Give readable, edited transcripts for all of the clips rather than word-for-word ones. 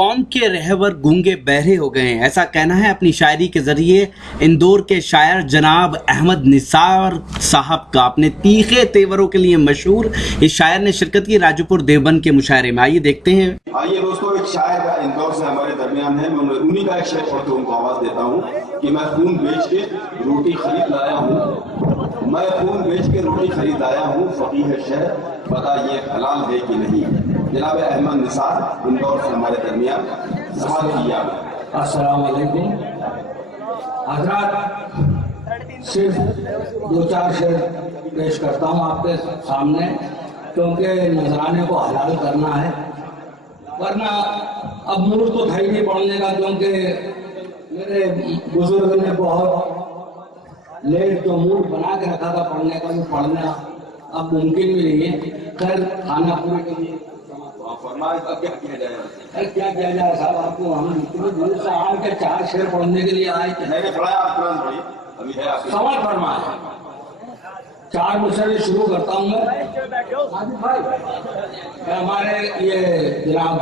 قوم کے رہبر گونگے بہرے ہو گئے ہیں، ایسا کہنا ہے اپنی شاعری کے ذریعے اندور کے شاعر جناب احمد نثار صاحب کا۔ اپنے تیکھے تیوروں کے لیے مشہور اس شاعر نے شرکت کی راجو پور دیوبند کے مشاعرے میں۔ آئیے دیکھتے ہیں۔ آئیے دوستو، ایک شاعر اندور سے ہمارے درمیان ہے، میں انہی کا ایک شعر پڑھ کے ان کو آواز دیتا ہوں کہ میں خون بیچ کے روٹی خرید لایا ہوں، میں خون بیچ کے روٹی خرید لایا ہوں، فقیہ شہر بتا یہ حلال ہے کہ نہیں۔ جناب احمد نثار اندور سے ہمارے درمیان سماعت کیجیے آپ۔ السلام علیکم حضرات، صرف دو چار شعر پیش کرتا ہوں آپ کے سامنے، کیونکہ نذرانے کو حلال کرنا ہے، ورنہ اب موڈ تو تھا ہی نہیں پڑھنے کا، کیونکہ میرے بزرگ نے بہت لیٹ جو موڈ بنا کے رکھا تھا پڑھنے کا، وہ پڑھنا اب ممکن بھی نہیں ہے۔ خیر کھانا پورے کے لیے کیا کیا جائے صاحب، آپ کو ہم اتنے دور سے آئے کہ چار شعر پڑھنے کے لیے آئے تھے، سوال فرمائے۔ چار مشعرے شروع کرتا ہوں میں ہمارے یہ جناب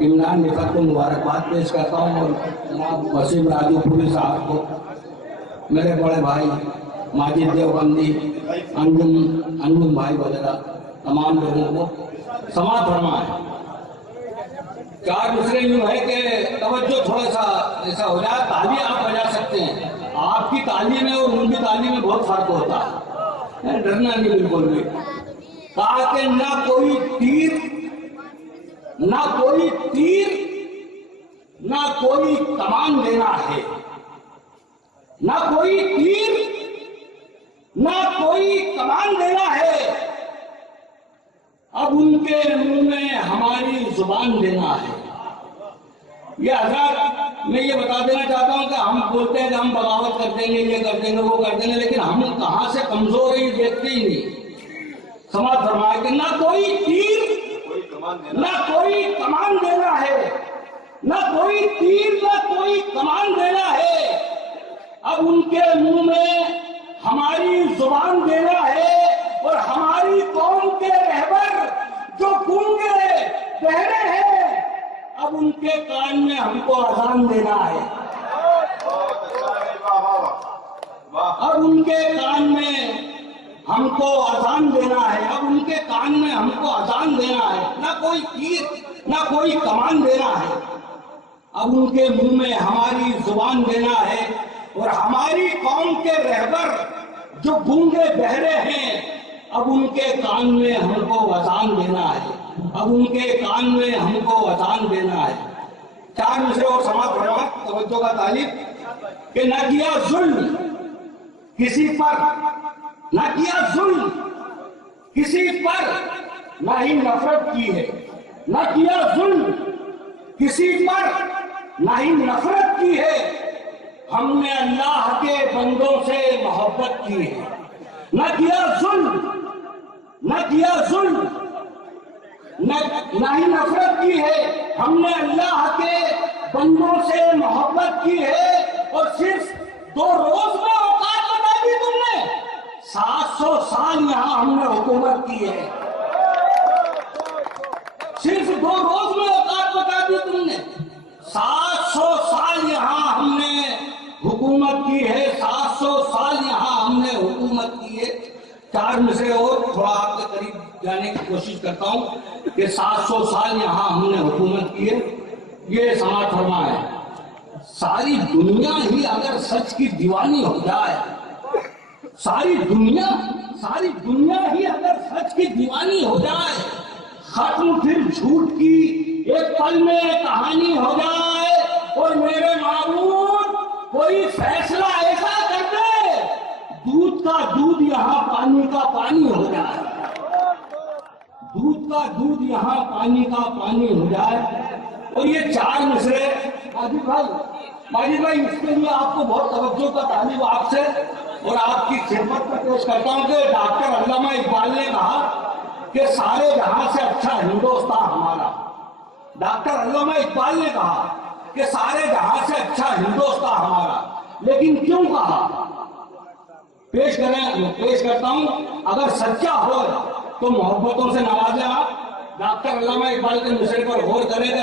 عمران نفت کو مبارکباد پیش کرتا ہوں، اور جناب وسیم راجو پوری صاحب کو، میرے بڑے بھائی ماجد دیوبندی، انجم بھائی وغیرہ تمام لوگوں کو سماعت فرمائے۔ چار مصرے یوں ہے کہ توجہ تھوڑا سا ایسا ہو جائے، تالی آپ بجا سکتے ہیں، آپ کی تالی میں اور ان کی تالی میں بہت فرق ہوتا ہے، ڈرنا نہیں بالکل بھی۔ کہا کہ نہ کوئی تیر نہ کوئی کمان دینا ہے، نہ کوئی تیر نہ کوئی کمان دینا ہے، اب ان کے منہ میں ہماری زبان دینا ہے۔ یہ حضرات میں یہ بتا دینا چاہتا ہوں کہ ہم بولتے ہیں کہ ہم بغاوت کر دیں گے، یہ کر دیں گے، وہ کر دیں گے، لیکن ہم کہاں سے کمزور ہیں یہ دیکھتے ہی نہیں۔ سماعت فرمائے کہ نہ کوئی تیر نہ کوئی کمان دینا ہے، نہ کوئی تیر نہ کوئی کمان دینا ہے، اب ان کے منہ میں ہماری زبان دینا ہے، اور ہماری قوم کے رہبر جو گونگے بہرے ہیں، اب ان کے کان میں ہم کو اذان دینا ہے، اب ان کے کان میں ہم کو اذان دینا ہے، اب ان کے کان میں ہم کو اذان دینا ہے، نہ کوئی تیر نہ کوئی کمان دینا ہے، اب ان کے منہ میں ہماری زبان دینا ہے، اور ہماری قوم کے رہبر جو گونگے بہرے ہیں، اب ان کے کان میں ہم کو اذان دینا ہے، اب ان کے کان میں ہم کو اذان دینا ہے۔ چار مصرے اور سماعت فرمائے، توجہ کا طالب، کہ نہ کیا ظلم کسی پر، نہ کیا ظلم کسی پر، نہ ہی نفرت کی ہے، نہ کیا ظلم کسی پر، نہ ہی نفرت کی ہے، ہم نے اللہ کے بندوں سے محبت کی ہے، نہ کیا ظلم نہ ہی نفرت کی ہے، ہم نے اللہ کے بندوں سے محبت کی ہے، اور صرف 2 روز میں اوقات بتا دی تم نے، 700 سال یہاں ہم نے حکومت کی ہے، صرف 2 روز میں اوقات بتا دی تم نے، 700 سال یہاں ہم نے حکومت کی ہے، 700 سال یہاں ہم نے حکومت کی ہے۔ چار مصرے اور تھوڑا آپ کے قریب جانے کی کوشش کرتا ہوں کہ 700 سال یہاں ہم نے حکومت کی ہے۔ یہ سماعت فرمائے، ساری دنیا ہی اگر سچ کی دیوانی ہو جائے، ساری دنیا ہی اگر سچ کی دیوانی ہو جائے، ختم پھر جھوٹ کی ایک پل میں کہانی ہو جائے، اور میرے معبود کوئی فیصلہ ایسا کر دے، دودھ کا دودھ یہاں پانی کا پانی ہو جائے، دودھ کا دودھ یہاں پانی کا پانی ہو جائے۔ اور یہ چار مصرے ماجد بھائی اس کے لیے آپ کو بہت توجہ کا طالب آپ سے اور آپ کی خدمت پر پیش کرتا ہوں کہ ڈاکٹر علامہ اقبال نے کہا کہ سارے جہاں سے اچھا ہندوستان ہمارا، ڈاکٹر علامہ اقبال نے کہا کہ سارے جہاں سے اچھا ہندوستان ہمارا، لیکن کیوں کہا؟ پیش کرتا ہوں، اگر سچا ہو تو محبتوں سے نوازے آپ۔ ڈاکٹر علامہ اقبال کے مصرے پر غور کریں گے،